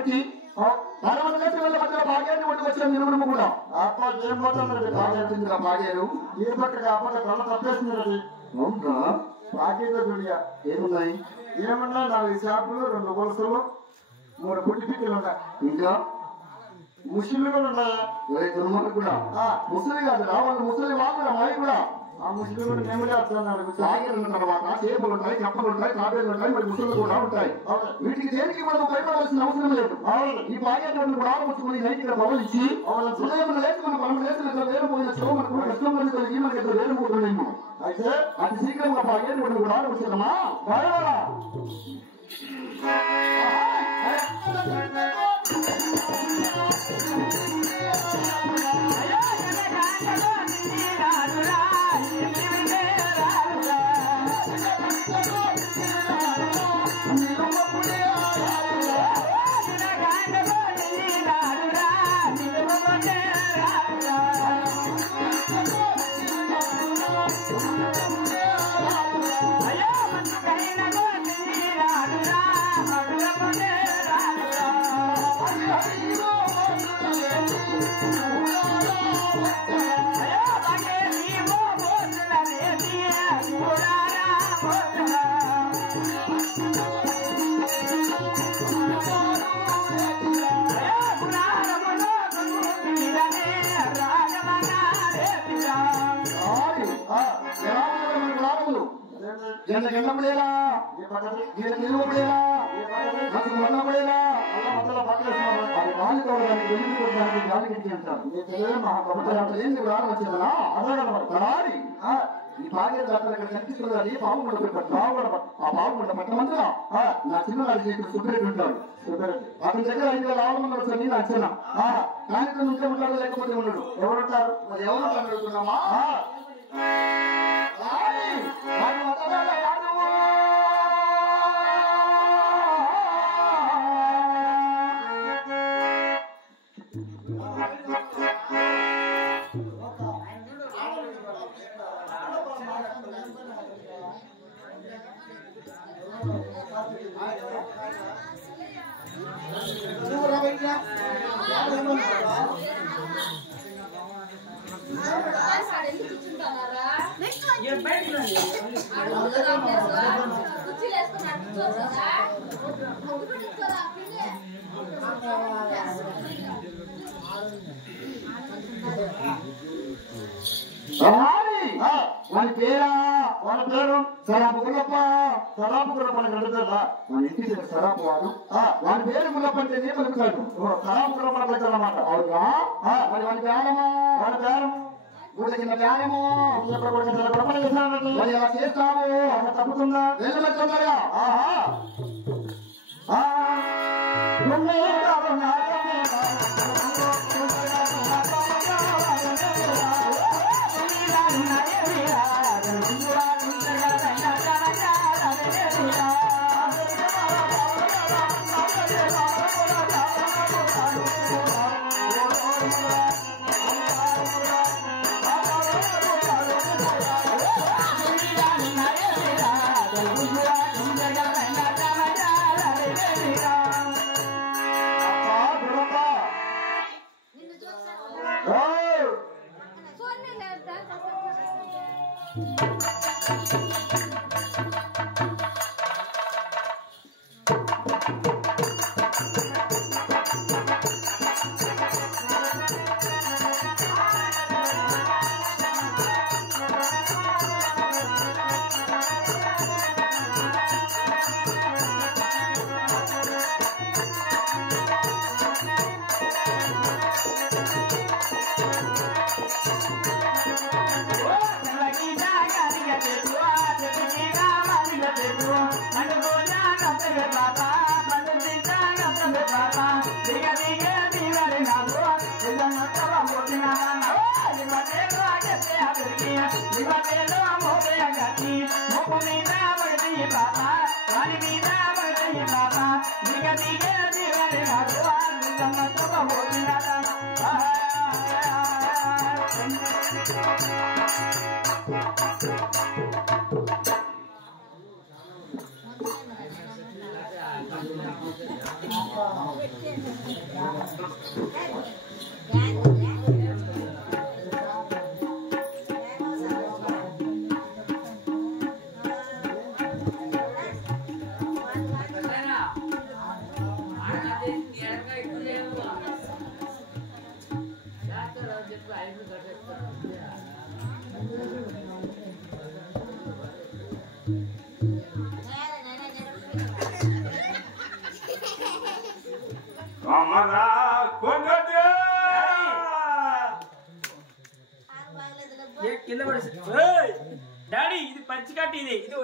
పెట్టి భాగ్యాన్ని ఒడ్డు వచ్చిన నిరుడు కూడా అప్ప ఏం పోతుంది భాగ్యాలు భాగ్యాలు ఈ పక్క కాకపోతే కళ్ళ తప్పేస్తున్నది అవునా బాకీతో చూడియా ఏమున్నాయి ఏమన్నా 4 చేపలు 2 గొలుసులు 3 పుట్టి పిక్కలు ఉన్నాయి ఇంకా ముస్లింలు కూడా ఉన్నాయా దుర్మార్గుడు కూడా ముసలి కాదు వాళ్ళు ముసలి వాళ్ళు మావి కూడా ఆ ముస్లింలు కూడా నెమ్మది వస్తున్నాడు భాగ్యాలు తర్వాత చేపలు ఉంటాయి కప్పలు ఉంటాయి తాబేలు ఉంటాయి మరి ముసలు కూడా ఉంటాయి వీటికి దేనికి మనం భయపడాల్సిన అవసరం లేదు ఈ భాగ్యాన్ని కూడా ఆలోచించుకుని నైతిక పనులు ఇచ్చి హృదయం లేచి మన పనులు లేచిన వేరుపోయిన శివ మనకు కష్టం కలిగి మనకి వేరుపోతున్నాము అయితే అతి శీఘ్రంగా భాగ్యాన్ని కూడా ఆలోచిస్తామా భయపడా గంటపడేలా నిలువపడేలా నాకు మొన్నపడేలా అది గాలి తోడడానికి వెళ్ళిపోవడానికి గాలి కిట్టి అంటారు ఏంటి రాని వచ్చేదనా అదే ఈ భాగ్య జాతర ఇక్కడ కనిపిస్తున్నది బాగుండ ఆ బాగుండ పట్టమంతా నా చిన్నవాడి చేతులు సుబ్బరెడ్డి ఉంటాడు అతని దగ్గర 5 రావడం వచ్చి నా చిన్న కానీ ఉంటే ఉంటాడు లేకపోతే ఉండడు ఎవరుంటారు మరి ఎవరు అడుగుతున్నామా వాని పేరు సరాపు గుల్లప్ప సరాపు గుల్లప్ప అడుగుతుందా మన ఇంటి సరాపు వాడు వాని పేరు గుల్లప్ప అంటేనే పలుకుతాడు సరాపు గుల్లప్ప పలుకుతాడన్నమాట అవునా మరి వాని పేరమా వాని పేరం గుడి కింద పేరము మరి అలా చేస్తాము అలా తప్పుతుందా వెళ్ళబెట్టున్నారా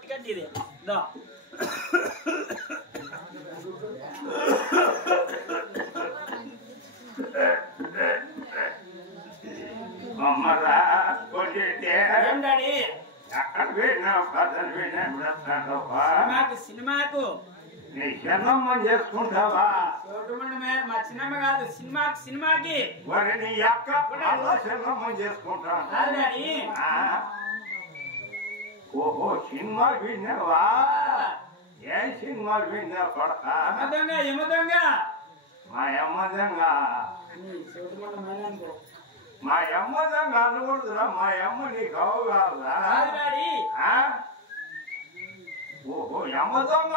పొట్టి కట్టిది దా అమ్మరా కొట్టితే ఏం డాడీ ఎక్కడ పోయినా పదవి పోయినా సినిమాకు నీ చిన్నమ్మ చేసుకుంటావా చూడమండమే మా చిన్నమ్మ కాదు సినిమాకి మరి నీ అక్క అలా చిన్నమ్మ చేసుకుంటాను కాదు డాడీ ఓహో సినిమా విన్నావా ఏ సినిమా విన్నా కొడక ఏమ దొంగ మా అమ్మదంగా మా అమ్మదంగా అనకూడదురా మా అమ్మ నీకు అవగాలా కాదు డాడీ ఓహో అమ్మదొంగ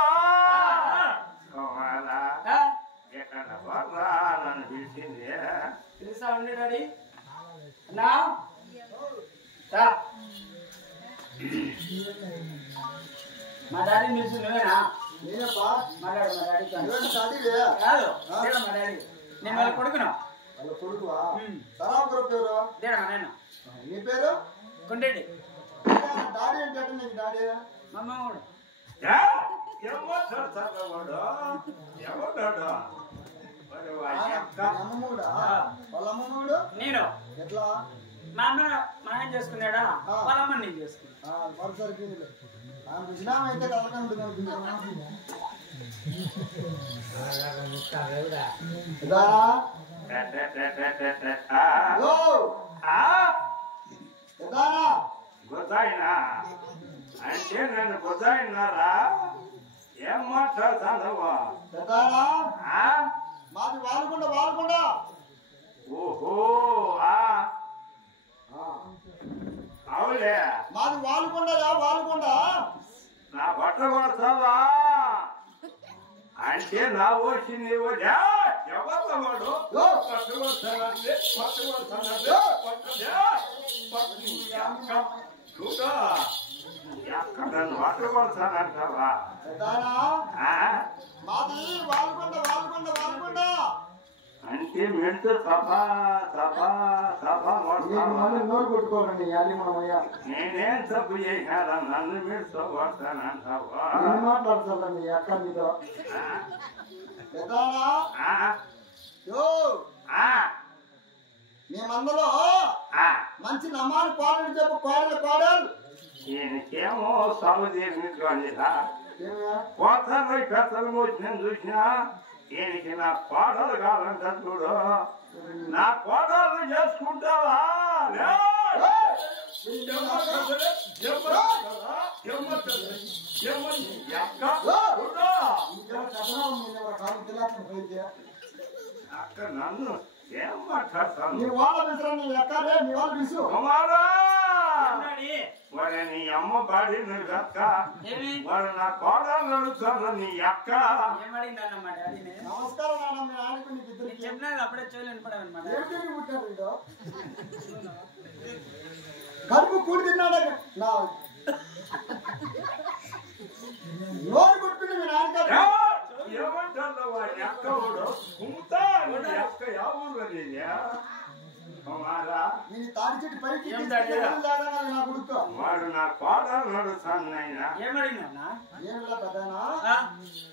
ఎక్కడ పర్రా నన్ను పిలిచింది తెలుసా ఉండే డాడీ అన్నా రా. మా డాడీ నిలుచు నువ్వేనా నేనప్పా మాట్లాడు మా డాడీ డాడీవే కాదు దేడా మా డాడీ నేను వాళ్ళ కొడుకును వాళ్ళ కొడుకువా సలాం గ్రూప్ పేరు దేడా మా నాయన నీ పేరు కొండేటి డాడీ అంటే నీకు డాడీ మా అమ్మ కూడా అమ్మమ్మూడా వాళ్ళ అమ్మమ్మూడు నేను ఎట్లా మా అన్న మా ఆయన చేసుకున్నాడా వాళ్ళ అమ్మ నేను చేసుకున్నా మరోసారి నాకు విషయమైతే కలకంటుంది గుర్తాయినా అంటే నన్ను గుర్తాయినారా ఏం మాట్లాడతానవా మాది వాలుకుండా ఓహో అవులే మాది వాలుకుండా నా బట్ట కొడతావా అంటే నా వచ్చి నీవు ఎవరు వాడు నన్ను బట్ట కొడతానంటావా మాది వాలుకుండా అంటే మెంటు తపా నోరు కొట్టుకోరండి నేనేం తప్పు చేసినారా నన్ను మెంటు కొడతానంటావా మాట్లాడుతుందండి మీ అక్క మీతో మేమందరూ మంచి నమ్మాలి కోడలు చెప్పు కోడలు ఈయనకేమో సౌదేవిరా కోతలు పెద్దలు వచ్చిన చూసినా ఈయనకి నా కోడలు కావాలంట చూడు నా కోడలు చేసుకుంటావా అక్క నన్ను ఏం మాట్లాడతాను నీ వాళ్ళ పిలుచురా నీ ఎక్కడే నీ వాళ్ళు పిలుసు వాడు నీ అమ్మ బాడీ నువ్వు అక్క వాడు నా కోడలు నడుస్తాను నీ అక్క నమస్కారం నాన్న మీ నాన్నకు నీకు ఇద్దరికి చెప్పినా అప్పుడే చూడలేనమాట ఏంటి పుట్టారు వీడు కడుపు కూడి తిన్నాడు నా నోరు కొట్టుకుని మీ నాన్నగారు ఏమంటారు వాడి అక్క వాడు ఉంటా అక్క ఎవరు నేను తాడి చెట్టు పైకి నా కొడుకు వాడు నా కోడలు నడుస్తాను నాయన ఏమడిగినా ఏమిలా పెద్దనా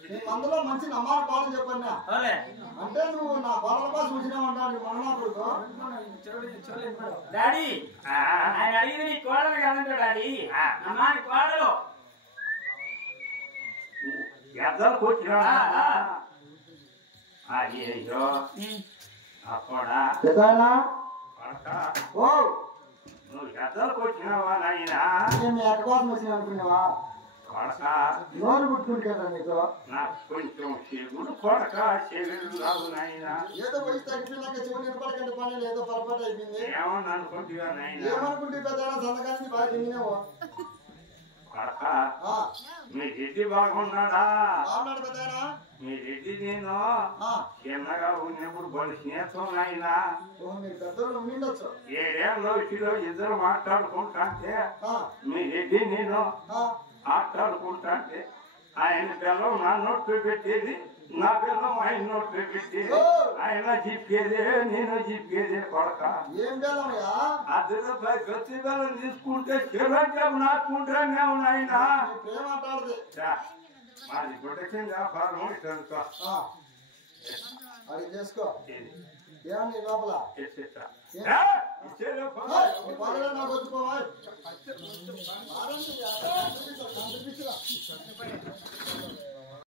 నేను అందులో మంచి నమ్మాలి పాలు చెప్పన్నా అంటే నువ్వు నా కోడల కోసం వచ్చినా ఉంటాను మన కొడుకు డాడీ ఆయన అడిగింది నీ కోడలు కాదంటే డాడీ అమ్మా నీ కోడలు ఎద్దరికి వచ్చినా అయ్యో అప్పుడా ఓ నువ్వు ఎద్దరికి వచ్చినావా నాయనా నేను ఎక్క కోసం వచ్చినా అనుకున్నావా కొడక నోరు పుట్టుకుంటారా నీకు నాకు కొంచెం చెగుడు కొడక చెగుడు రాదు నాయనా ఏదో వయసు తగ్గిపోయినాక చెవులు నిలబడకండి పని ఏదో పొరపాటు అయిపోయింది ఏమని అనుకుంటున్నా నాయన ఏమనుకుంటే పెద్ద సంతకానికి బాగా తిన్నావు కొడక మీ రెడ్డి బాగున్నాడా బాగున్నాడు పెద్దనా మీ రెడ్డి నేను చిన్నగా ఉన్నప్పుడు బలి స్నేహితం నాయనా మీరు పెద్దలు ఉండిండొచ్చు ఏడేళ్ళలో ఇద్దరు మాట్లాడుకుంటాంటే మీ రెడ్డి నేను ఆటాడుకుంటాంటే ఆయన పిల్లలు నా నోట్లు పెట్టేది నా పిల్లం ఆయన నోట్లు పెట్టి ఆయన జిప్పేదే నేను జిప్పేదే కొడక ఏం బేలమయ్యా అద్దెలో గచ్చి బెల్లం తీసుకుంటే చిరంజీవి నాకుంటే మేము నాయన ప్రేమ మాట్లాడదు మాది ప్రొటెక్షన్ వ్యాపారం ఇట్లా అది చేసుకో ఏమని లోపల ఇచ్చేదే నాకు వచ్చుకోవా